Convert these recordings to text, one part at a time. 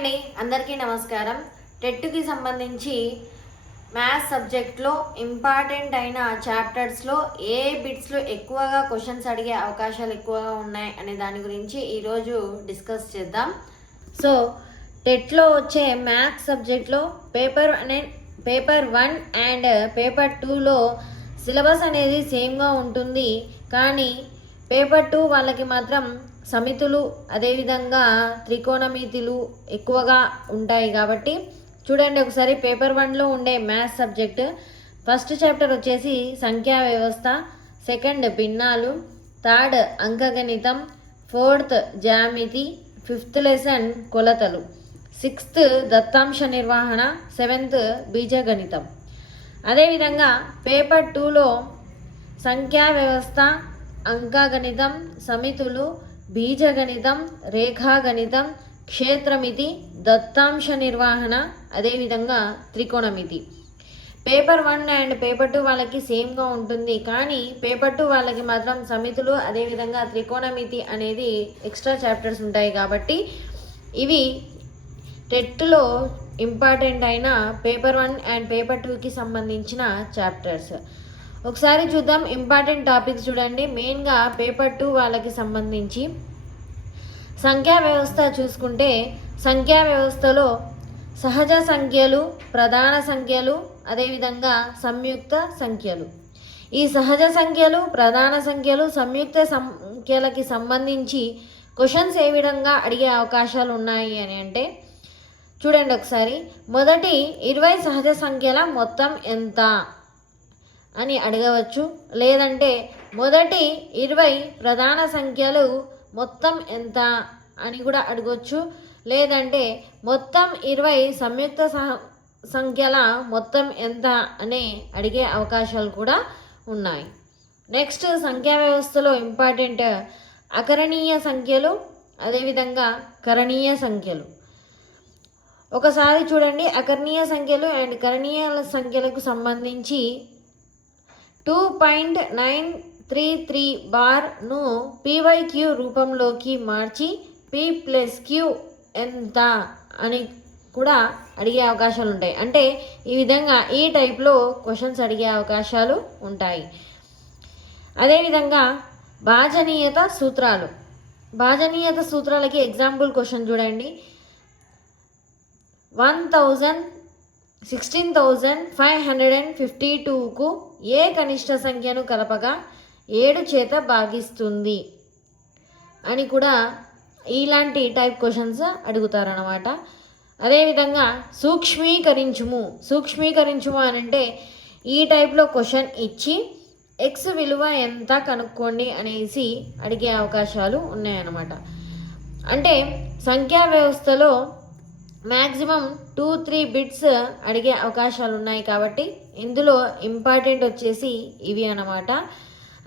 అండి. అందరికీ నమస్కారం. టెట్కి సంబంధించి మ్యాథ్స్ సబ్జెక్ట్లో ఇంపార్టెంట్ అయిన చాప్టర్స్లో ఏ బిట్స్లో ఎక్కువగా క్వశ్చన్స్ అడిగే అవకాశాలు ఎక్కువగా ఉన్నాయి అనే దాని గురించి ఈరోజు డిస్కస్ చేద్దాం. సో టెట్లో వచ్చే మ్యాథ్స్ సబ్జెక్ట్లో పేపర్ అనే పేపర్ వన్ అండ్ పేపర్ టూలో సిలబస్ అనేది సేమ్గా ఉంటుంది. కానీ పేపర్ టూ వాళ్ళకి మాత్రం సమితులు అదేవిధంగా త్రికోణమితులు ఎక్కువగా ఉంటాయి కాబట్టి చూడండి ఒకసారి పేపర్ వన్లో ఉండే మ్యాథ్స్ సబ్జెక్ట్. ఫస్ట్ చాప్టర్ వచ్చేసి సంఖ్యా వ్యవస్థ సెకండ్ భిన్నాలు థర్డ్ అంకగణితం ఫోర్త్ జామితి ఫిఫ్త్ లెసన్ కొలతలు సిక్స్త్ దత్తాంశ నిర్వహణ సెవెంత్ బీజగణితం. అదేవిధంగా పేపర్ టూలో సంఖ్యా వ్యవస్థ అంకగణితం సమితులు బీజగణితం రేఖాగణితం క్షేత్రమితి దత్తాంశ నిర్వహణ అదేవిధంగా త్రికోణమితి. Paper one and paper two వాళ్ళకి సేమ్గా ఉంటుంది కానీ పేపర్ టూ వాళ్ళకి మాత్రం సమితులు అదేవిధంగా త్రికోణమితి అనేది ఎక్స్ట్రా చాప్టర్స్ ఉంటాయి కాబట్టి ఇవి టెట్లో ఇంపార్టెంట్ అయిన పేపర్ వన్ అండ్ పేపర్ టూకి సంబంధించిన చాప్టర్స్. ఒకసారి చూద్దాం. ఇంపార్టెంట్ టాపిక్స్ చూడండి. మెయిన్గా పేపర్ టూ వాళ్ళకి సంబంధించి. సంఖ్యా వ్యవస్థ చూసుకుంటే సంఖ్యా వ్యవస్థలో సహజ సంఖ్యలు ప్రధాన సంఖ్యలు అదేవిధంగా సంయుక్త సంఖ్యలు. ఈ సహజ సంఖ్యలు ప్రధాన సంఖ్యలు సంయుక్త సంఖ్యలకి సంబంధించి క్వశ్చన్స్ ఏ విధంగా అడిగే అవకాశాలు ఉన్నాయి అని అంటే చూడండి ఒకసారి. మొదటి ఇరవై సహజ సంఖ్యల మొత్తం ఎంత? అని అడగవచ్చు. లేదంటే మొదటి ఇరవై ప్రధాన సంఖ్యలు మొత్తం ఎంత అని కూడా అడగవచ్చు లేదంటే మొత్తం ఇరవై సంయుక్త సంఖ్యల మొత్తం ఎంత అనే అడిగే అవకాశాలు కూడా ఉన్నాయి. నెక్స్ట్ సంఖ్యా వ్యవస్థలో ఇంపార్టెంట్ అకరణీయ సంఖ్యలు అదేవిధంగా కరణీయ సంఖ్యలు. ఒకసారి చూడండి అకరణీయ సంఖ్యలు అండ్ కరణీయ సంఖ్యలకు సంబంధించి two point nine three three బార్ను p by q రూపంలోకి మార్చి పీ ప్లస్ క్యూ ఎంత అని కూడా అడిగే అవకాశాలు ఉంటాయి. అంటే ఈ విధంగా ఈ టైప్లో క్వశ్చన్స్ అడిగే అవకాశాలు ఉంటాయి. అదేవిధంగా భాజనీయత సూత్రాలు. భాజనీయత సూత్రాలకి ఎగ్జాంపుల్ క్వశ్చన్ చూడండి. One thousand sixteen thousand five hundred and fifty టూకు ఏ కనిష్ట సంఖ్యను కలపగా ఏడు చేత భాగిస్తుంది అని కూడా ఇలాంటి టైప్ క్వశ్చన్స్ అడుగుతారనమాట అదేవిధంగా సూక్ష్మీకరించుము. సూక్ష్మీకరించుము అని అంటే ఈ టైప్లో క్వశ్చన్ ఇచ్చి ఎక్స్ విలువ ఎంత కనుక్కోండి అనేసి అడిగే అవకాశాలు ఉన్నాయన్నమాట. అంటే సంఖ్యా వ్యవస్థలో మ్యాక్సిమం టూ త్రీ బిట్స్ అడిగే అవకాశాలు ఉన్నాయి కాబట్టి ఇందులో ఇంపార్టెంట్ వచ్చేసి ఇవి అన్నమాట.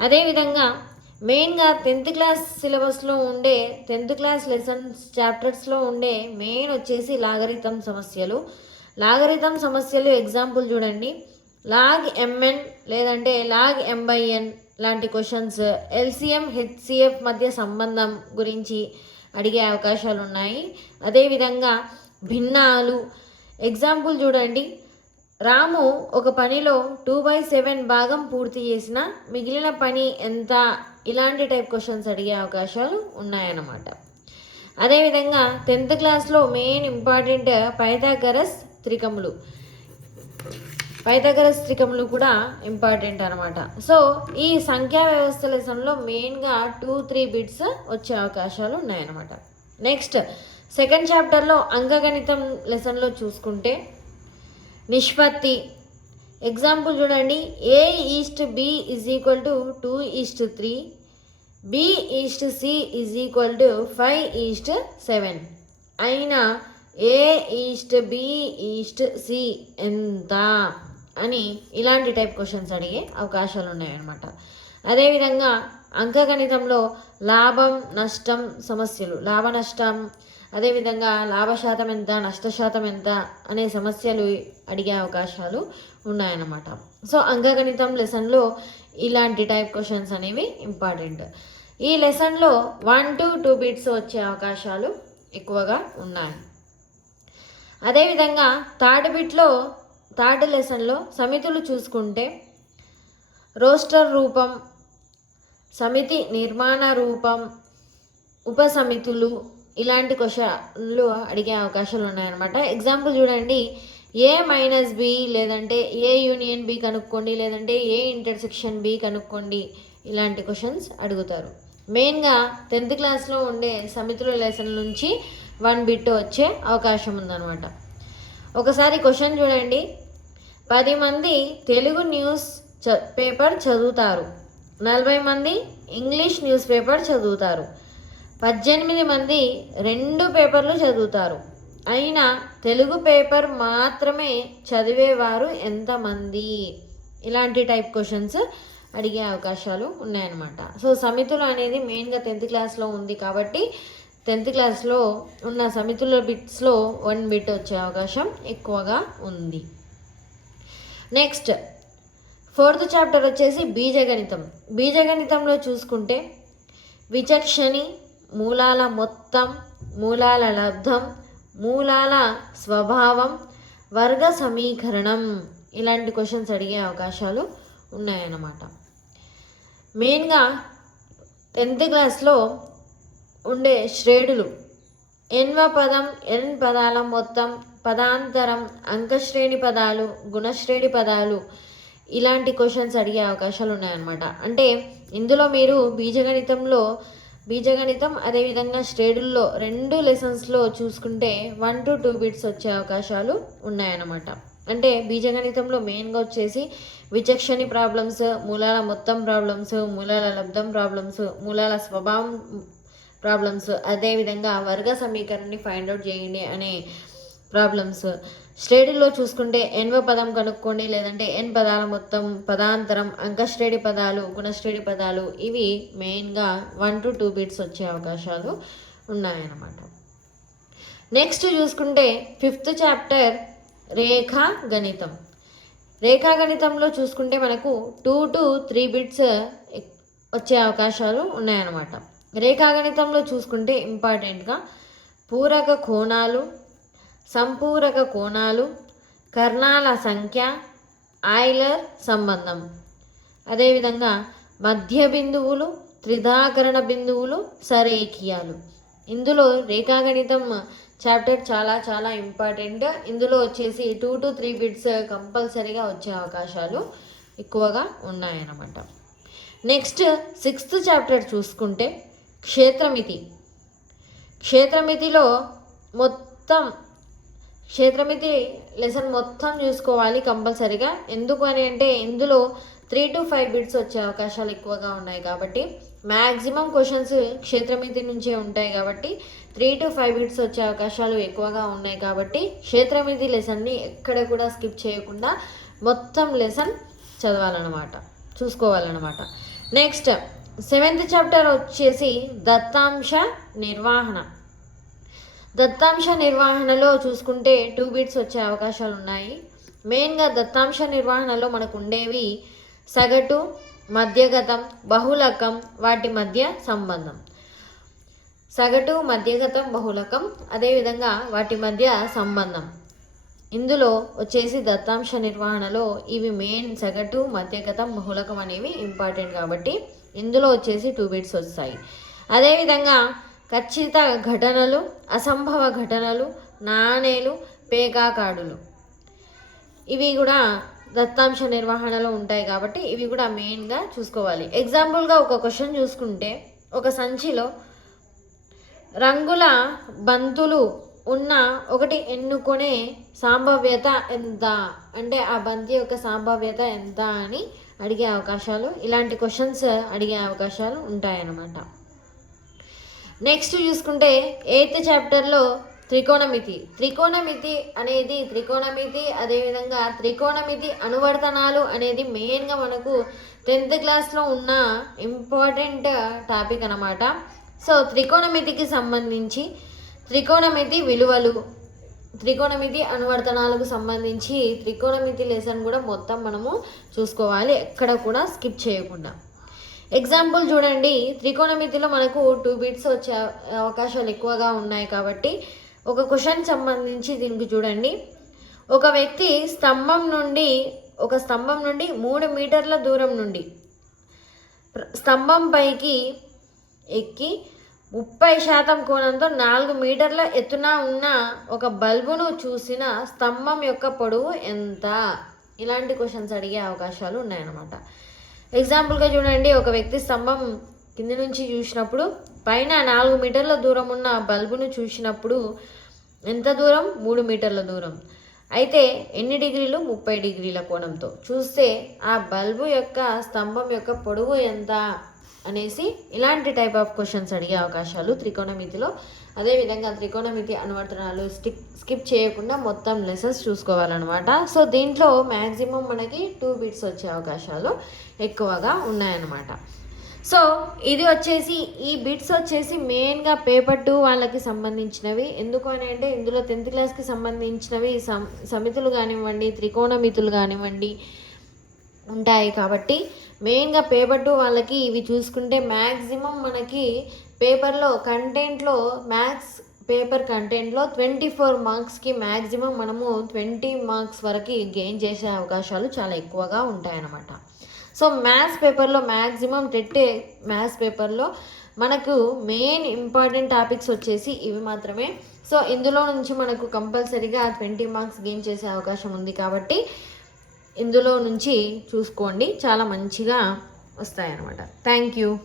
అదేవిధంగా మెయిన్గా టెన్త్ క్లాస్ సిలబస్లో ఉండే టెన్త్ క్లాస్ లెసన్స్ చాప్టర్స్లో ఉండే మెయిన్ వచ్చేసి లాగరితం సమస్యలు. లాగరితం సమస్యలు ఎగ్జాంపుల్ చూడండి. లాగ్ ఎంఎన్ లేదంటే లాగ్ ఎంబైఎన్ లాంటి క్వశ్చన్స్ ఎల్సిఎం హెచ్సిఎఫ్ మధ్య సంబంధం గురించి అడిగే అవకాశాలు ఉన్నాయి అదేవిధంగా భిన్నాలు. ఎగ్జాంపుల్ చూడండి. రాము ఒక పనిలో టూ బై సెవెన్ భాగం పూర్తి చేసిన మిగిలిన పని ఎంత? ఇలాంటి టైప్ క్వశ్చన్స్ అడిగే అవకాశాలు ఉన్నాయన్నమాట. అదేవిధంగా టెన్త్ క్లాస్లో మెయిన్ ఇంపార్టెంట్ పైథాగరస్ త్రికములు. పైథాగరస్ త్రికములు కూడా ఇంపార్టెంట్ అనమాట సో ఈ సంఖ్యా వ్యవస్థ లెసన్లో మెయిన్గా టూ త్రీ బిట్స్ వచ్చే అవకాశాలు ఉన్నాయన్నమాట. నెక్స్ట్ సెకండ్ చాప్టర్లో అంకగణితం లెసన్లో చూసుకుంటే నిష్పత్తి. ఎగ్జాంపుల్ చూడండి. A is to B is equal to two is to three B is to C is equal to five is to seven అయినా A is to B is to C ఎంత? అని ఇలాంటి type questions అడిగే అవకాశాలు ఉన్నాయన్నమాట అదేవిధంగా అంకగణితంలో లాభం నష్టం సమస్యలు. లాభ నష్టం అదేవిధంగా లాభశాతం ఎంత నష్ట శాతం ఎంత అనే సమస్యలు అడిగే అవకాశాలు ఉన్నాయన్నమాట. సో అంకగణితం లెసన్లో ఇలాంటి టైప్ క్వశ్చన్స్ అనేవి ఇంపార్టెంట్. ఈ లెసన్లో వన్ టు టూ బిట్స్ వచ్చే అవకాశాలు ఎక్కువగా ఉన్నాయి. అదేవిధంగా థర్డ్ బిట్లో థర్డ్ లెసన్లో సమితులు చూసుకుంటే రోస్టర్ రూపం సమితి నిర్మాణ రూపం ఉపసమితులు ఇలాంటి క్వశ్చన్లు అడిగే అవకాశాలు ఉన్నాయన్నమాట ఎగ్జాంపుల్ చూడండి. ఏ మైనస్ బి లేదంటే ఏ యూనియన్ బి కనుక్కోండి లేదంటే ఏ ఇంటర్సెక్షన్ బి కనుక్కోండి ఇలాంటి క్వశ్చన్స్ అడుగుతారు. మెయిన్గా టెన్త్ క్లాస్లో ఉండే సమితుల లెసన్ నుంచి వన్ బిట్ వచ్చే అవకాశం ఉందన్నమాట. ఒకసారి క్వశ్చన్ చూడండి. పది మంది తెలుగు న్యూస్ చ పేపర్ చదువుతారు. నలభై మంది ఇంగ్లీష్ న్యూస్ పేపర్ చదువుతారు. పద్దెనిమిది మంది రెండు పేపర్లు చదువుతారు. అయినా తెలుగు పేపర్ మాత్రమే చదివేవారు ఎంతమంది? ఇలాంటి టైప్ క్వశ్చన్స్ అడిగే అవకాశాలు ఉన్నాయన్నమాట. సో సమితులు అనేది మెయిన్గా టెన్త్ క్లాస్లో ఉంది కాబట్టి టెన్త్ క్లాస్లో ఉన్న సమితుల బిట్స్లో వన్ బిట్ వచ్చే అవకాశం ఎక్కువగా ఉంది. నెక్స్ట్ ఫోర్త్ చాప్టర్ వచ్చేసి బీజగణితం. బీజగణితంలో చూసుకుంటే విచక్షణి మూలాల మొత్తం మూలాల లబ్ధం మూలాల స్వభావం వర్గ సమీకరణం ఇలాంటి క్వశ్చన్స్ అడిగే అవకాశాలు ఉన్నాయన్నమాట. మెయిన్గా టెన్త్ క్లాస్లో ఉండే శ్రేణులు ఎన్వ పదం ఎన్ పదాల మొత్తం పదాంతరం అంకశ్రేణి పదాలు గుణశ్రేణి పదాలు ఇలాంటి క్వశ్చన్స్ అడిగే అవకాశాలు ఉన్నాయన్నమాట. అంటే ఇందులో మీరు బీజగణితంలో బీజగణితం అదేవిధంగా స్టేడుల్లో రెండు లెసన్స్లో చూసుకుంటే వన్ టు టూ బిట్స్ వచ్చే అవకాశాలు ఉన్నాయన్నమాట. అంటే బీజగణితంలో మెయిన్గా వచ్చేసి విచక్షణి ప్రాబ్లమ్స్ మూలాల మొత్తం ప్రాబ్లమ్స్ మూలాల లబ్ధం ప్రాబ్లమ్స్ మూలాల స్వభావం ప్రాబ్లమ్స్ అదేవిధంగా వర్గ సమీకరణని ఫైండ్ అవుట్ చేయండి అనే ప్రాబ్లమ్స్. శ్రేణిలో చూసుకుంటే ఎన్వ పదం కనుక్కోండి లేదంటే ఎన్ పదాల మొత్తం పదాంతరం అంకశ్రేణి పదాలు గుణశ్రేణి పదాలు ఇవి మెయిన్గా వన్ టు టూ బిట్స్ వచ్చే అవకాశాలు ఉన్నాయన్నమాట. నెక్స్ట్ చూసుకుంటే ఫిఫ్త్ చాప్టర్ రేఖా గణితం. రేఖా గణితంలో చూసుకుంటే మనకు టూ టు త్రీ బిట్స్ వచ్చే అవకాశాలు ఉన్నాయన్నమాట. రేఖాగణితంలో చూసుకుంటే ఇంపార్టెంట్గా పూరక కోణాలు సంపూరక కోణాలు కర్ణాల సంఖ్య ఆయిలర్ సంబంధం. అదేవిధంగా మధ్య బిందువులు త్రిధాకరణ బిందువులు సరేఖీయాలు. ఇందులో రేఖాగణితం చాప్టర్ చాలా చాలా ఇంపార్టెంట్. ఇందులో వచ్చేసి టూ టు త్రీ బిట్స్ కంపల్సరీగా వచ్చే అవకాశాలు ఎక్కువగా ఉన్నాయన్నమాట. నెక్స్ట్ సిక్స్త్ చాప్టర్ చూసుకుంటే క్షేత్రమితి. క్షేత్రమితిలో మొత్తం క్షేత్రమితి లెసన్ మొత్తం చూసుకోవాలి కంపల్సరీగా. ఎందుకు అని అంటే ఇందులో త్రీ టు ఫైవ్ బిట్స్ వచ్చే అవకాశాలు ఎక్కువగా ఉన్నాయి కాబట్టి. మ్యాక్సిమం క్వశ్చన్స్ క్షేత్రమితి నుంచే ఉంటాయి కాబట్టి త్రీ టు ఫైవ్ బిట్స్ వచ్చే అవకాశాలు ఎక్కువగా ఉన్నాయి కాబట్టి క్షేత్రమితి లెసన్ని ఎక్కడ కూడా స్కిప్ చేయకుండా మొత్తం లెసన్ చదవాలన్నమాట చూసుకోవాలన్నమాట. నెక్స్ట్ సెవెంత్ చాప్టర్ వచ్చేసి దత్తాంశ నిర్వహణ. దత్తాంశ నిర్వహణలో చూసుకుంటే టూ బిట్స్ వచ్చే అవకాశాలు ఉన్నాయి. మెయిన్గా దత్తాంశ నిర్వహణలో మనకు ఉండేవి సగటు మధ్యగతం బహుళకం వాటి మధ్య సంబంధం. సగటు మధ్యగతం బహుళకం అదేవిధంగా వాటి మధ్య సంబంధం. ఇందులో వచ్చేసి దత్తాంశ నిర్వహణలో ఇవి మెయిన్ సగటు మధ్యగతం బహుళకం అనేవి ఇంపార్టెంట్ కాబట్టి ఇందులో వచ్చేసి టూ బిట్స్ వస్తాయి. అదేవిధంగా ఖచ్చిత ఘటనలు అసంభవ ఘటనలు నాణేలు పేకాకాడులు. ఇవి కూడా దత్తాంశ నిర్వహణలో ఉంటాయి కాబట్టి ఇవి కూడా మెయిన్గా చూసుకోవాలి. ఎగ్జాంపుల్గా ఒక క్వశ్చన్ చూసుకుంటే ఒక సంచిలో రంగుల బంతులు ఉన్న ఒకటి ఎన్నుకునే సంభావ్యత ఎంత? అంటే ఆ బంతి యొక్క సంభావ్యత ఎంత అని అడిగే అవకాశాలు ఇలాంటి క్వశ్చన్స్ అడిగే అవకాశాలు ఉంటాయన్నమాట. నెక్స్ట్ చూసుకుంటే ఎయిత్ చాప్టర్లో త్రికోణమితి. త్రికోణమితి అనేది త్రికోణమితి అదేవిధంగా త్రికోణమితి అనువర్తనాలు అనేది మెయిన్గా మనకు టెన్త్ క్లాస్లో ఉన్న ఇంపార్టెంట్ టాపిక్ అనమాట సో త్రికోణమితికి సంబంధించి త్రికోణమితి విలువలు త్రికోణమితి అనువర్తనాలకు సంబంధించి త్రికోణమితి లెసన్ కూడా మొత్తం మనము చూసుకోవాలి. ఎక్కడ కూడా స్కిప్ చేయకుండా. ఎగ్జాంపుల్ చూడండి త్రికోణమితిలో మనకు టూ బిట్స్ వచ్చే అవకాశాలు ఎక్కువగా ఉన్నాయి కాబట్టి ఒక క్వశ్చన్ సంబంధించి దీనికి చూడండి. ఒక వ్యక్తి స్తంభం నుండి ఒక స్తంభం నుండి మూడు మీటర్ల దూరం నుండి స్తంభం పైకి ఎక్కి ముప్పై శాతం కోణంతో నాలుగు మీటర్ల ఎత్తున ఉన్న ఒక బల్బును చూసిన స్తంభం యొక్క పొడవు ఎంత? ఇలాంటి క్వశ్చన్స్ అడిగే అవకాశాలు ఉన్నాయన్నమాట. ఎగ్జాంపుల్గా చూడండి ఒక వ్యక్తి స్తంభం కింది నుంచి చూసినప్పుడు పైన నాలుగు మీటర్ల దూరం ఉన్న బల్బును చూసినప్పుడు ఎంత దూరం? మూడు మీటర్ల దూరం. అయితే ఎన్ని డిగ్రీలు? ముప్పై డిగ్రీల కోణంతో. చూస్తే ఆ బల్బు యొక్క స్తంభం యొక్క పొడవు ఎంత? అనేసి ఇలాంటి టైప్ ఆఫ్ క్వశ్చన్స్ అడిగే అవకాశాలు త్రికోణమితిలో. అదేవిధంగా త్రికోణమితి అనువర్తనాలు స్టిక్ స్కిప్ చేయకుండా మొత్తం లెసన్స్ చూసుకోవాలన్నమాట. సో దీంట్లో మ్యాక్సిమం మనకి టూ బిట్స్ వచ్చే అవకాశాలు ఎక్కువగా ఉన్నాయన్నమాట. సో ఇది వచ్చేసి ఈ బిట్స్ వచ్చేసి మెయిన్గా పేపర్ టూ వాళ్ళకి సంబంధించినవి. ఎందుకు అని అంటే ఇందులో టెన్త్ క్లాస్కి సంబంధించినవి సమితులు కానివ్వండి త్రికోణమితులు కానివ్వండి ఉంటాయి కాబట్టి మెయిన్గా పేపర్ టూ వాళ్ళకి ఇవి చూసుకుంటే మ్యాక్సిమం మనకి పేపర్లో కంటెంట్లో మ్యాథ్స్ పేపర్ కంటెంట్లో ట్వంటీ ఫోర్ మార్క్స్కి మ్యాక్సిమం మనము ట్వంటీ మార్క్స్ వరకు గెయిన్ చేసే అవకాశాలు చాలా ఎక్కువగా ఉంటాయన్నమాట. సో మ్యాథ్స్ పేపర్లో మ్యాక్సిమం టెట్టే మ్యాథ్స్ పేపర్లో మనకు మెయిన్ ఇంపార్టెంట్ టాపిక్స్ వచ్చేసి ఇవి మాత్రమే. సో ఇందులో నుంచి మనకు కంపల్సరీగా ట్వంటీ మార్క్స్ గెయిన్ చేసే అవకాశం ఉంది కాబట్టి ఇందులో నుంచి చూసుకోండి. చాలా మంచిగా వస్తాయన్నమాట. Thank you